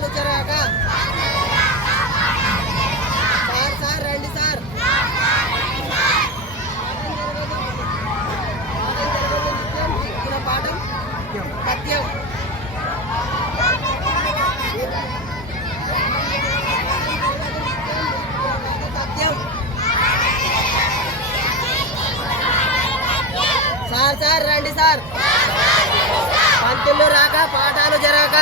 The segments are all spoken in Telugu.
పాఠాలు జరగక సార్ సార్ రండి సార్. పాఠం పాఠం పద్యం. సార్ సార్ రండి సార్. పంతులు రాక పాఠాలు జరగక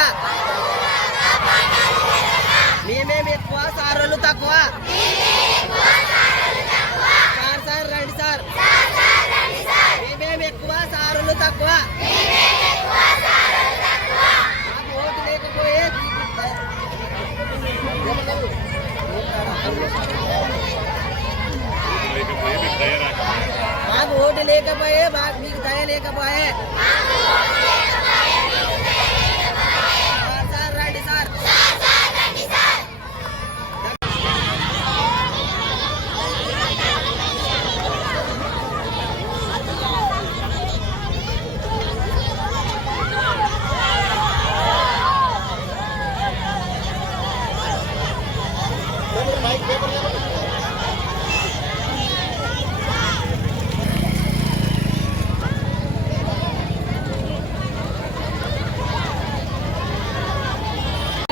మేమేమి ఎక్కువ సారోళ్ళు తక్కువ? సార్ సార్ రండి సార్. మేమేమి ఎక్కువ? సారులు తక్కువ. మాకు ఓటు లేకపోయే మాకు ఓటు లేకపోయే మీకు దయ లేకపోయే సార్ సార్ రండి సార్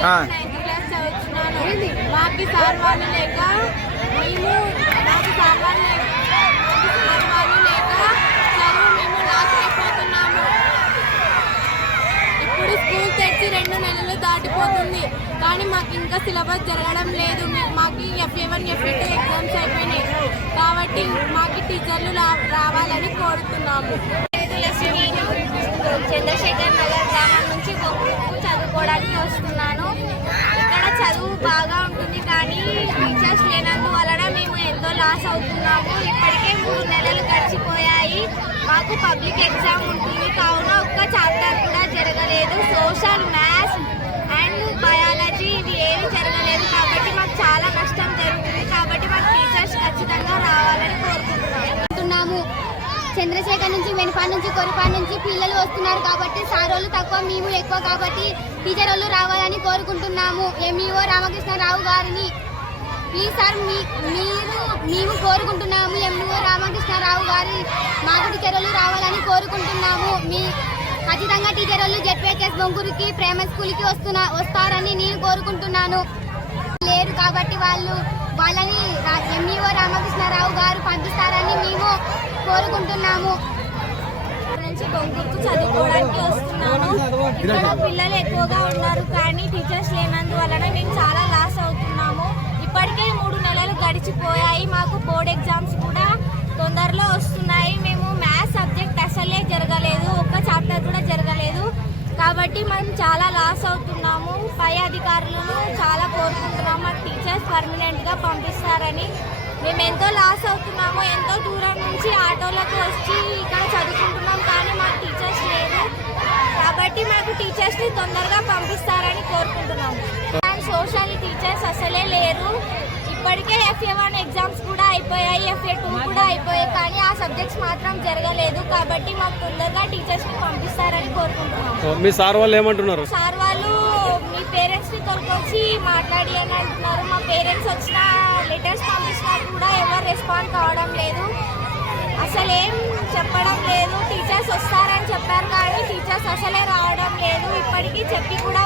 నైన్త్ క్లాస్ చదువుతున్నాను. మాకు సార్ వాళ్ళు లేక మేము మాకు సార్ వాళ్ళు లేక సార్ వాళ్ళు లేక చదువు మేము లాస్ అయిపోతున్నాము. ఇప్పుడు స్కూల్ తెచ్చి రెండు నెలలు దాటిపోతుంది. కానీ మాకు ఇంకా సిలబస్ జరగడం లేదు. మాకు FA one FA two exams అయిపోయినాయి. కాబట్టి మాకు టీచర్లు రా- రావాలని కోరుతున్నాము. నేను చంద్రశేఖర్ నగర్ గ్రామం నుంచి చదువుకోవడానికి వస్తున్నాను ఇక్కడ చదువు బాగా ఉంటుంది కానీ టీచర్స్ లేనందువలన మేము ఎంతో లాస్ అవుతున్నాము. ఇప్పటికే మూడు నెలలు గడిచిపోయాయి. మాకు పబ్లిక్ ఎగ్జామ్ ఉంటుంది. కావున ఒక్క చాప్టర్ కూడా జరగలేదు. సోషల్ మ్యాథ్స్ అండ్ బయాలజీ ఇవి ఏమి జరగలేదు. కాబట్టి మాకు చాలా నష్టం జరుగుతుంది. కాబట్టి మాకు టీచర్స్ ఖచ్చితంగా రావాలని కోరుకుంటున్నాము. చంద్రశేఖర్ నుంచి వెనుపాడు నుంచి కొరిపాడు నుంచి పిల్లలు వస్తున్నారు కాబట్టి సార్ వాళ్ళు తక్కువ మేము ఎక్కువ కాబట్టి టీచర్ వాళ్ళు రావాలని కోరుకుంటున్నాము. ఎంఈఓ రామకృష్ణరావు గారిని ప్లీజ్ సార్ మీ మీరు మేము కోరుకుంటున్నాము ఎంఓ రామకృష్ణరావు గారి మాకు టీచర్ రావాలని కోరుకుంటున్నాము. మీ ఖచ్చితంగా టీచర్లు వాళ్ళు జెడ్పీహెచ్ఎస్ బొంగురికి ప్రేమ స్కూల్కి వస్తున్నా వస్తారని నేను కోరుకుంటున్నాను. లేరు కాబట్టి వాళ్ళు వాళ్ళని ఎంఈఓ రామకృష్ణారావు గారు పంపిస్తారని మేము కోరుకుంటున్నాము. నుంచి బొంగుర్కు చదువుకోవడానికి వస్తున్నాను. ఇక్కడ పిల్లలు ఎక్కువగా ఉన్నారు కానీ టీచర్స్ లేనందువలన మేము చాలా లాస్ అవుతున్నాము. ఇప్పటికే మూడు నెలలు గడిచిపోయాయి. మాకు బోర్డ్ ఎగ్జామ్స్ కూడా తొందరలో వస్తున్నాయి. మేము మ్యాథ్స్ సబ్జెక్ట్ అసలే జరగలేదు. ఒక్క చాప్టర్ కూడా జరగలేదు. కాబట్టి మనం చాలా లాస్ అవుతున్నాము. పై అధికారులను చాలా కోరుకుంటున్నాము. మాకు టీచర్స్ పర్మనెంట్గా పంపిస్తారని. మేము ఎంతో లాస్ అవుతున్నాము. ఎంతో దూరం నుంచి ఆటోలకు వచ్చి ఇక్కడ చదువుకుంటున్నాం. కానీ మాకు టీచర్స్ లేదు కాబట్టి మాకు టీచర్స్ని తొందరగా పంపిస్తారని కోరుకుంటున్నాము. అసలే లేరు ఇప్పటికే ఎఫ్ఏ వన్ ఎగ్జామ్స్ కూడా అయిపోయాయి ఎఫ్ఏ టూ కూడా అయిపోయాయి కానీ ఆ సబ్జెక్ట్స్ మాత్రం జరగలేదు. కాబట్టి మాకు తొందరగా టీచర్స్ని పంపిస్తారని కోరుకుంటున్నాము మీ సార్ వాళ్ళు ఏమంటున్నారు? సార్ వాళ్ళు మీ పేరెంట్స్ని తొలకొచ్చి మాట్లాడి అని అంటున్నారు. మా పేరెంట్స్ వచ్చిన లెటర్స్ పంపించినా కూడా ఎవరు రెస్పాండ్ కావడం లేదు. అసలు ఏం చెప్పడం లేదు. టీచర్స్ వస్తారని చెప్పారు కానీ టీచర్స్ అసలే రావడం లేదు. ఇప్పటికీ చెప్పి కూడా